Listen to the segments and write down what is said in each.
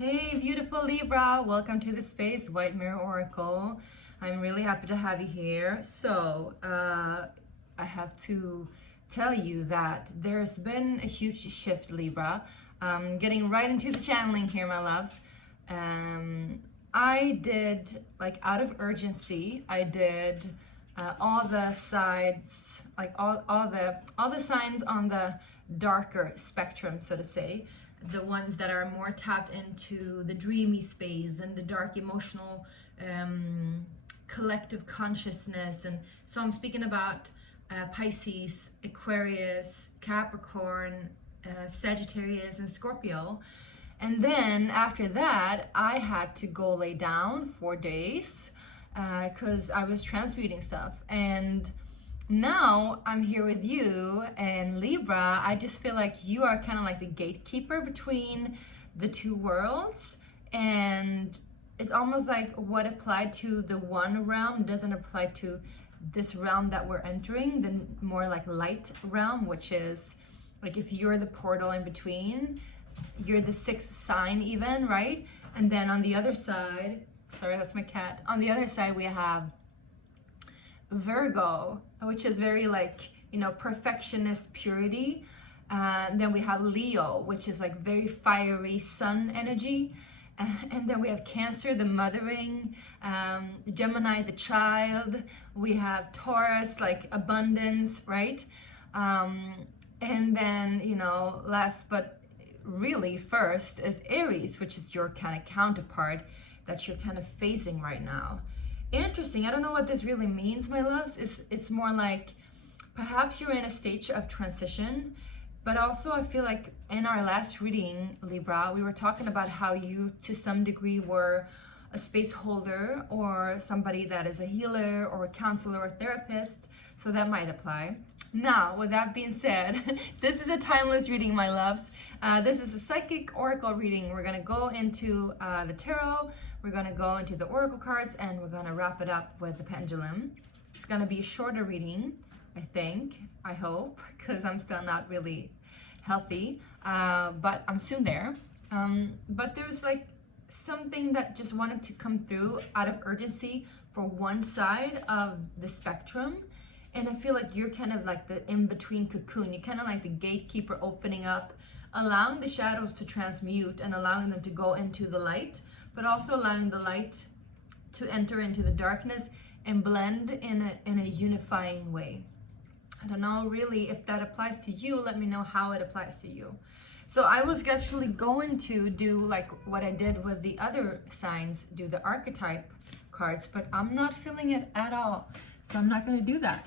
Hey, beautiful Libra, welcome to the space, White Mirror Oracle. I'm really happy to have you here. So, I have to tell you that there's been a huge shift, Libra. Getting right into the channeling here, my loves. I did, like, out of urgency, I did all the sides, like all the signs on the darker spectrum, so to say, the ones that are more tapped into the dreamy space and the dark emotional collective consciousness. And so I'm speaking about Pisces, Aquarius, Capricorn, Sagittarius, and Scorpio. And then after that, I had to go lay down 4 days because I was transmuting stuff. And now I'm here with you and Libra. I just feel like you are kind of like the gatekeeper between the two worlds. And it's almost like what applied to the one realm doesn't apply to this realm that we're entering, the more like light realm, which is like if you're the portal in between, you're the sixth sign even, right? And then on the other side, sorry, that's my cat. On the other side, we have Virgo, which is very like, you know, perfectionist purity. Then we have Leo, which is like very fiery sun energy. And then we have Cancer, the mothering, Gemini, the child. We have Taurus, like abundance, right? And then, you know, last but really first is Aries, which is your kind of counterpart that you're kind of facing right now. Interesting. I don't know what this really means, my loves. It's more like perhaps you're in a stage of transition, but also I feel like in our last reading, Libra, we were talking about how you to some degree were a space holder or somebody that is a healer or a counselor or therapist, so that might apply. Now, with that being said, this is a timeless reading, my loves. This is a psychic oracle reading. We're going to go into the tarot, we're going to go into the oracle cards, and we're going to wrap it up with the pendulum. It's going to be a shorter reading, I think, I hope, because I'm still not really healthy, but I'm soon there. But there's like something that just wanted to come through out of urgency for one side of the spectrum. And I feel like you're kind of like the in-between cocoon. You're kind of like the gatekeeper opening up, allowing the shadows to transmute and allowing them to go into the light, but also allowing the light to enter into the darkness and blend in a unifying way. I don't know really if that applies to you. Let me know how it applies to you. So I was actually going to do like what I did with the other signs, do the archetype cards, but I'm not feeling it at all. So I'm not going to do that.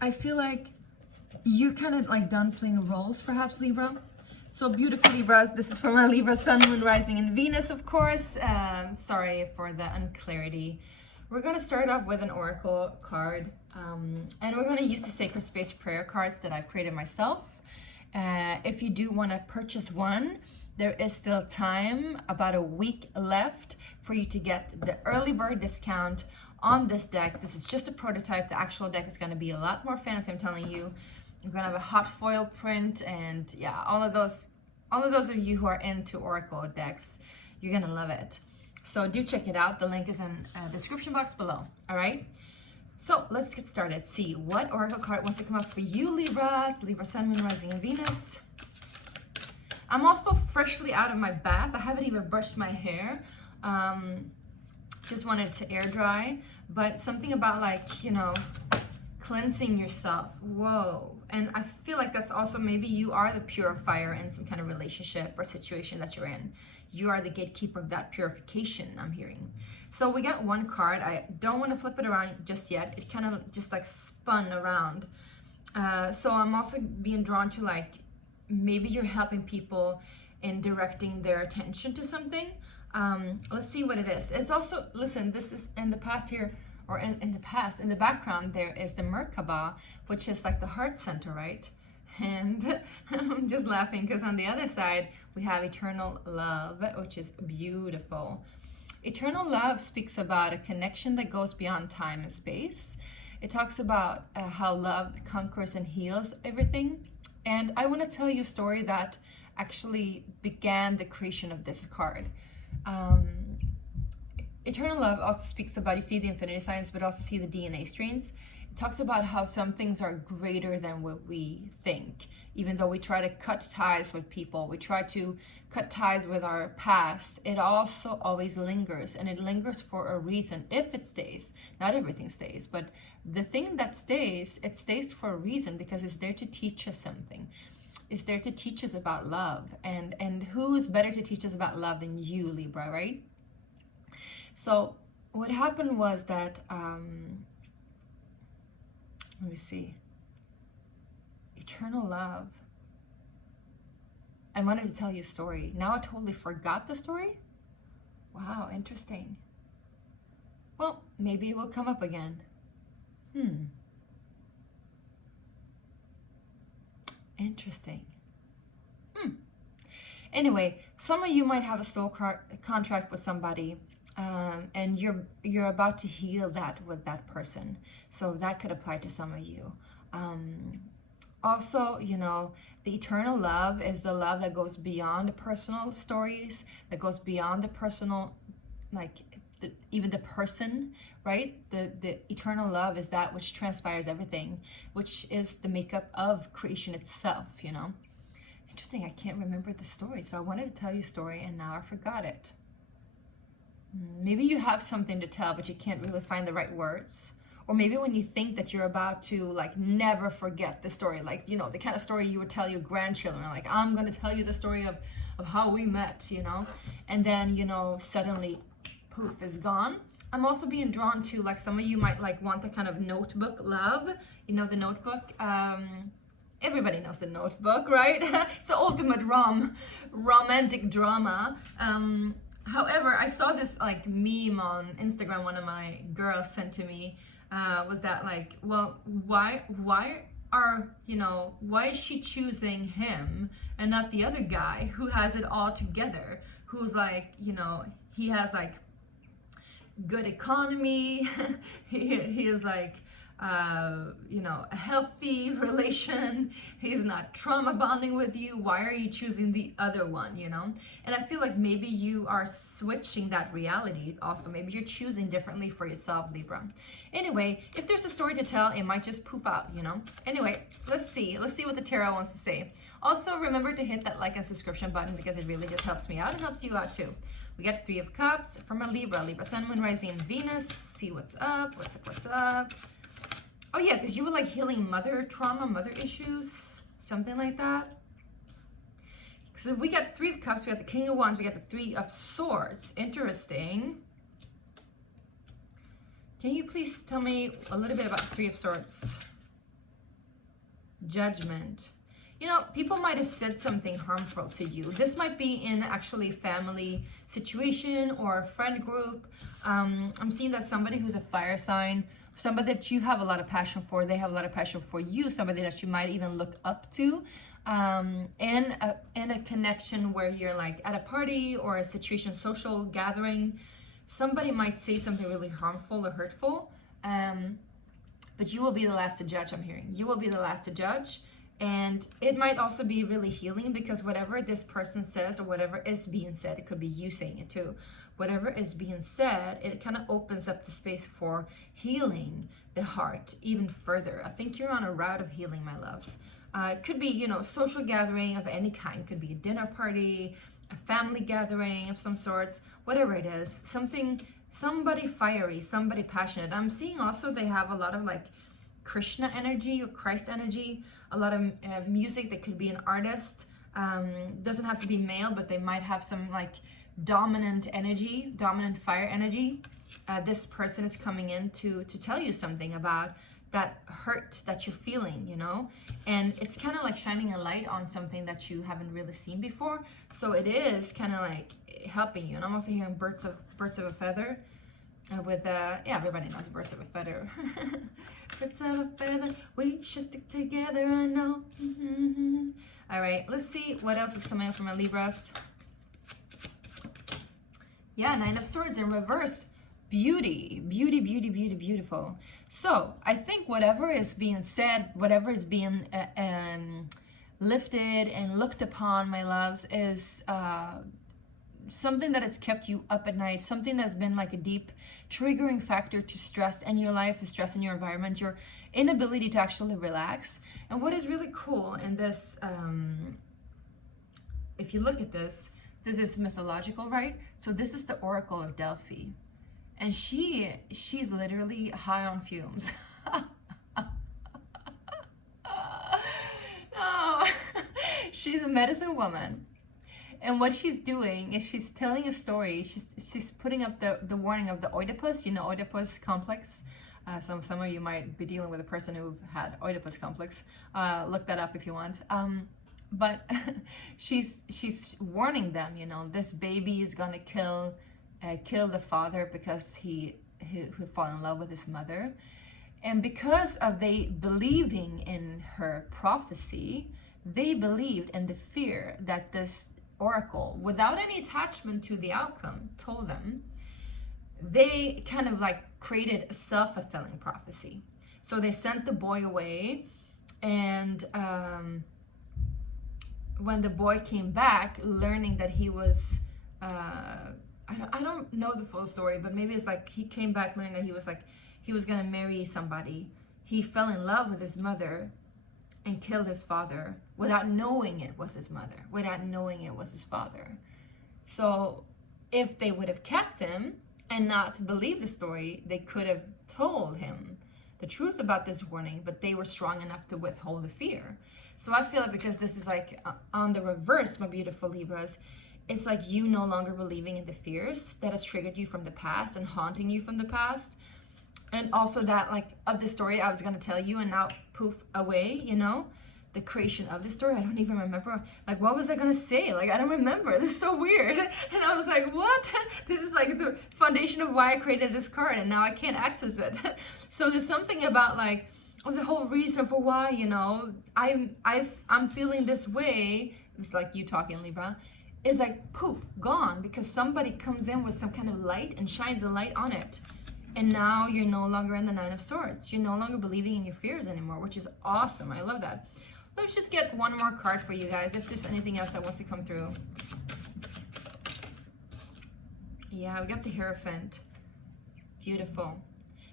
I feel like you're kind of like done playing roles, perhaps, Libra. So beautiful Libras, this is for my Libra Sun, Moon, Rising, and Venus, of course. Sorry for the unclarity. We're going to start off with an oracle card, and we're going to use the Sacred Space prayer cards that I've created myself. If you do want to purchase one, there is still time, about a week left, for you to get the early bird discount on this deck. This is just a prototype. The actual deck is going to be a lot more fancy, I'm telling you. You're going to have a hot foil print, and yeah, all of those of you who are into oracle decks, you're going to love it. So do check it out. The link is in the description box below. All right. So let's get started. See what oracle card wants to come up for you, Libras. Libra, Sun, Moon, Rising, and Venus. I'm also freshly out of my bath. I haven't even brushed my hair. Just wanted to air dry. But something about, like, you know, cleansing yourself. Whoa. And I feel like that's also maybe you are the purifier in some kind of relationship or situation that you're in. You are the gatekeeper of that purification, I'm hearing. So we got one card. I don't want to flip it around just yet. It kind of just like spun around. So I'm also being drawn to, like, maybe you're helping people in directing their attention to something. Let's see what it is. It's also, listen, this is in the past here, or in the past, in the background, there is the Merkaba, which is like the heart center, right? And I'm just laughing because on the other side, we have eternal love, which is beautiful. Eternal love speaks about a connection that goes beyond time and space. It talks about how love conquers and heals everything. And I want to tell you a story that actually began the creation of this card. Eternal love also speaks about, you see the infinity signs, but also see the DNA strains. It talks about how some things are greater than what we think. Even though we try to cut ties with people, we try to cut ties with our past, it also always lingers, and it lingers for a reason. If it stays, not everything stays, but the thing that stays, it stays for a reason, because it's there to teach us something. It's there to teach us about love, and who is better to teach us about love than you, Libra, right? So what happened was that, let me see, eternal love. I wanted to tell you a story. Now I totally forgot the story. Wow, interesting. Well, maybe it will come up again. Interesting. Anyway, some of you might have a soul contract with somebody, and you're about to heal that with that person. So that could apply to some of you. Also, you know, the eternal love is the love that goes beyond the personal stories, that goes beyond the personal, like even the person, right? The eternal love is that which transpires everything, which is the makeup of creation itself, you know? Interesting, I can't remember the story. So I wanted to tell you a story and now I forgot it. Maybe you have something to tell, but you can't really find the right words. Or maybe when you think that you're about to like never forget the story, like, you know, the kind of story you would tell your grandchildren, like, I'm going to tell you the story of how we met, you know, and then, you know, suddenly poof, is gone. I'm also being drawn to, like, some of you might like want the kind of notebook love, you know, the notebook. Everybody knows the notebook, right? It's the ultimate romantic drama. However, I saw this like meme on Instagram, one of my girls sent to me, was that like, well, why is she choosing him and not the other guy who has it all together, who's like, you know, he has like good economy, he is like, you know, a healthy relation, he's not trauma bonding with you. Why are you choosing the other one, you know? And I feel like maybe you are switching that reality also. Maybe you're choosing differently for yourself, Libra. Anyway, if there's a story to tell, it might just poof out, you know? Anyway, let's see what the tarot wants to say. Also, remember to hit that like and subscription button because it really just helps me out and helps you out too. We got 3 of Cups from a Libra, Sun, Moon, Rising, and Venus. See what's up. Oh yeah, because you were like healing mother trauma, mother issues, something like that. So we got 3 of Cups, we got the King of Wands, we got the 3 of Swords. Interesting. Can you please tell me a little bit about the 3 of Swords? Judgment. You know, people might have said something harmful to you. This might be in actually family situation or a friend group. I'm seeing that somebody who's a fire sign, somebody that you have a lot of passion for, they have a lot of passion for you, somebody that you might even look up to, in a connection where you're like at a party or a situation, social gathering, somebody might say something really harmful or hurtful, but you will be the last to judge, I'm hearing. You will be the last to judge. And it might also be really healing because whatever this person says or whatever is being said, it could be you saying it too. Whatever is being said, it kind of opens up the space for healing the heart even further. I think you're on a route of healing, my loves. It could be, you know, social gathering of any kind. It could be a dinner party, a family gathering of some sorts, whatever it is. Somebody fiery, somebody passionate. I'm seeing also they have a lot of like Krishna energy or Christ energy, a lot of music. They could be an artist, doesn't have to be male, but they might have some like dominant energy, dominant fire energy. This person is coming in to tell you something about that hurt that you're feeling, you know, and it's kind of like shining a light on something that you haven't really seen before. So it is kind of like helping you. And I'm also hearing birds of a feather. Yeah, everybody knows birds of a feather. Birds of a feather, we should stick together, I know. All right, let's see what else is coming up from my Libras. Yeah, 9 of Swords in reverse. Beauty, beauty, beauty, beauty, beautiful. So I think whatever is being said, whatever is being lifted and looked upon, my loves, is something that has kept you up at night, something that's been like a deep triggering factor to stress in your life, stress in your environment, your inability to actually relax. And what is really cool in this, if you look at this, this is mythological, right? So this is the Oracle of Delphi. And she's literally high on fumes. No. She's a medicine woman. And what she's doing is she's telling a story. She's putting up the warning of the Oedipus, you know, Oedipus complex. Some of you might be dealing with a person who had Oedipus complex. Look that up if you want. But she's warning them, you know, this baby is gonna kill the father because he fall in love with his mother. And because of they believing in her prophecy, they believed in the fear that this oracle, without any attachment to the outcome, told them. They kind of like created a self-fulfilling prophecy. So they sent the boy away, and when the boy came back, learning that he was, I don't know the full story, but maybe it's like he came back learning that he was gonna marry somebody. He fell in love with his mother and killed his father without knowing it was his mother, without knowing it was his father. So if they would have kept him and not believed the story, they could have told him the truth about this warning, but they were strong enough to withhold the fear. So I feel like because this is like on the reverse, my beautiful Libras, it's like you no longer believing in the fears that has triggered you from the past and haunting you from the past. And also that like of the story I was going to tell you and now poof away, you know, the creation of the story. I don't even remember. Like, what was I going to say? Like, I don't remember. This is so weird. And I was like, what? This is like the foundation of why I created this card and now I can't access it. So there's something about like the whole reason for why, you know, I'm feeling this way. It's like you talking, Libra. Is like poof, gone, because somebody comes in with some kind of light and shines a light on it. And now you're no longer in the Nine of Swords. You're no longer believing in your fears anymore, which is awesome. I love that. Let's just get one more card for you guys, if there's anything else that wants to come through. Yeah, we got the Hierophant. Beautiful.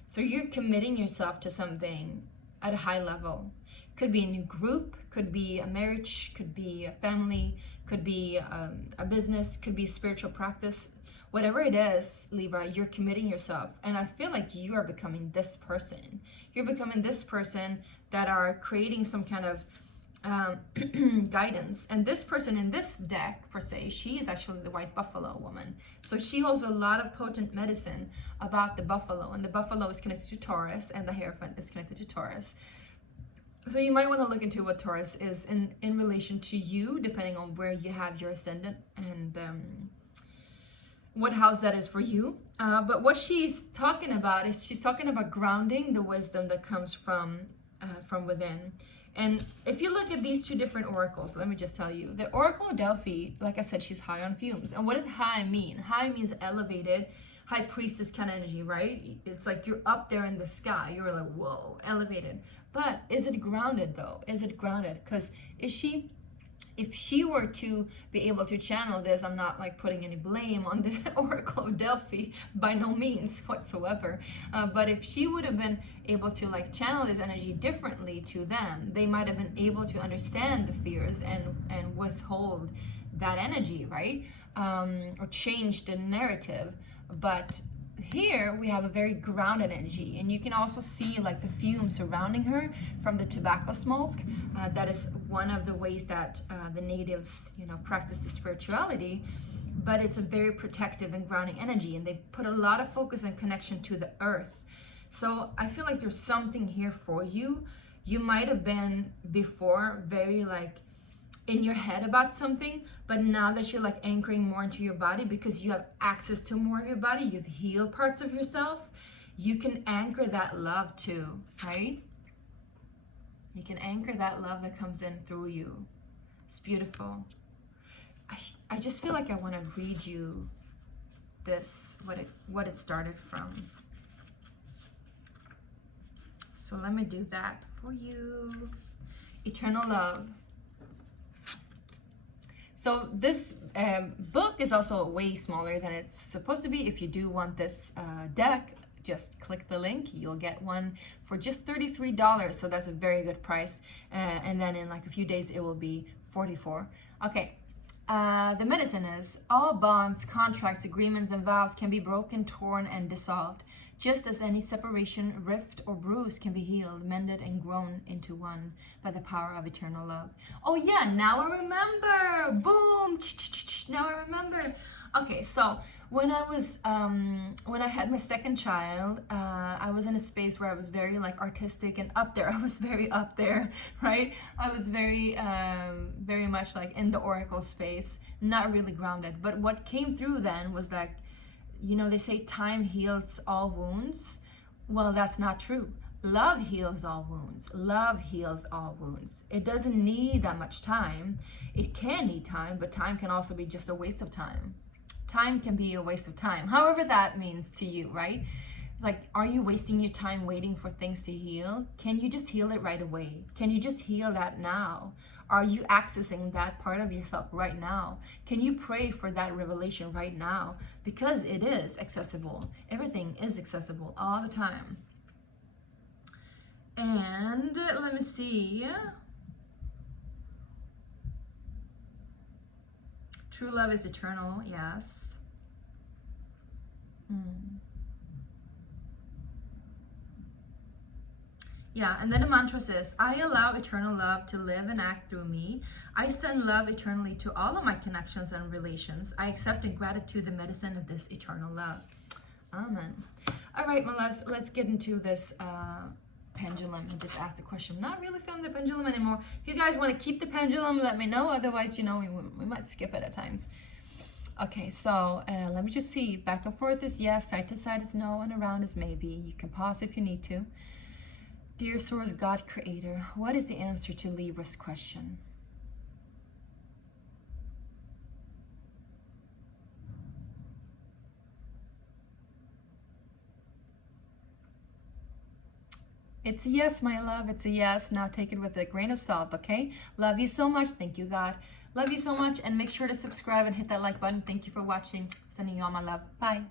So you're committing yourself to something at a high level. Could be a new group, could be a marriage, could be a family, could be a business, could be spiritual practice. Whatever it is, Libra, you're committing yourself. And I feel like you are becoming this person. You're becoming this person that are creating some kind of guidance. And this person in this deck, per se, she is actually the white buffalo woman. So she holds a lot of potent medicine about the buffalo. And the buffalo is connected to Taurus, and the Hierophant is connected to Taurus. So you might want to look into what Taurus is in relation to you, depending on where you have your ascendant and what house that is for you. But what she's talking about is she's talking about grounding the wisdom that comes from within. And if you look at these two different oracles, let me just tell you, the Oracle of Delphi, like I said, she's high on fumes. And what does high mean? High means elevated, high priestess kind of energy, right? It's like you're up there in the sky. You're like, whoa, elevated. But is it grounded though? Is it grounded? Because if she were to be able to channel this, I'm not like putting any blame on the Oracle of Delphi, by no means whatsoever. But if she would have been able to like channel this energy differently to them, they might have been able to understand the fears and withhold that energy, right? Or change the narrative. But here we have a very grounded energy, and you can also see like the fumes surrounding her from the tobacco smoke. That is one of the ways that the natives, you know, practice the spirituality. But it's a very protective and grounding energy, and they put a lot of focus and connection to the earth. So I feel like there's something here for you. You might have been before very like in your head about something, but now that you're like anchoring more into your body because you have access to more of your body, you've healed parts of yourself, you can anchor that love too, right? You can anchor that love that comes in through you. It's beautiful. I just feel like I want to read you this, what it started from. So let me do that for you. Eternal love. So this book is also way smaller than it's supposed to be. If you do want this deck, just click the link. You'll get one for just $33. So that's a very good price. And then in like a few days, it will be $44. Okay. The medicine is all bonds, contracts, agreements, and vows can be broken, torn, and dissolved. Just as any separation, rift, or bruise can be healed, mended, and grown into one by the power of eternal love. Oh yeah, now I remember. Boom. Now I remember. Okay, so when I had my second child, I was in a space where I was very like artistic and up there. I was very up there, right? I was very much like in the oracle space, not really grounded. But what came through then was like, you know, they say time heals all wounds. Well, that's not true. Love heals all wounds. Love heals all wounds. It doesn't need that much time. It can need time, but time can also be just a waste of time. Time can be a waste of time, however that means to you, right? It's like, are you wasting your time waiting for things to heal? Can you just heal it right away? Can you just heal that now? Are you accessing that part of yourself right now? Can you pray for that revelation right now? Because it is accessible. Everything is accessible all the time. And let me see. True love is eternal, yes. Yeah, and then the mantra says, I allow eternal love to live and act through me. I send love eternally to all of my connections and relations. I accept in gratitude the medicine of this eternal love. Amen. All right, my loves, let's get into this pendulum and just ask the question. I'm not really feeling the pendulum anymore. If you guys want to keep the pendulum, let me know. Otherwise, you know, we might skip it at times. Okay, so let me just see. Back and forth is yes, side to side is no, and around is maybe. You can pause if you need to. Dear Source God Creator, what is the answer to Libra's question? It's a yes, my love. It's a yes. Now take it with a grain of salt, okay? Love you so much. Thank you, God. Love you so much. And make sure to subscribe and hit that like button. Thank you for watching. Sending you all my love. Bye.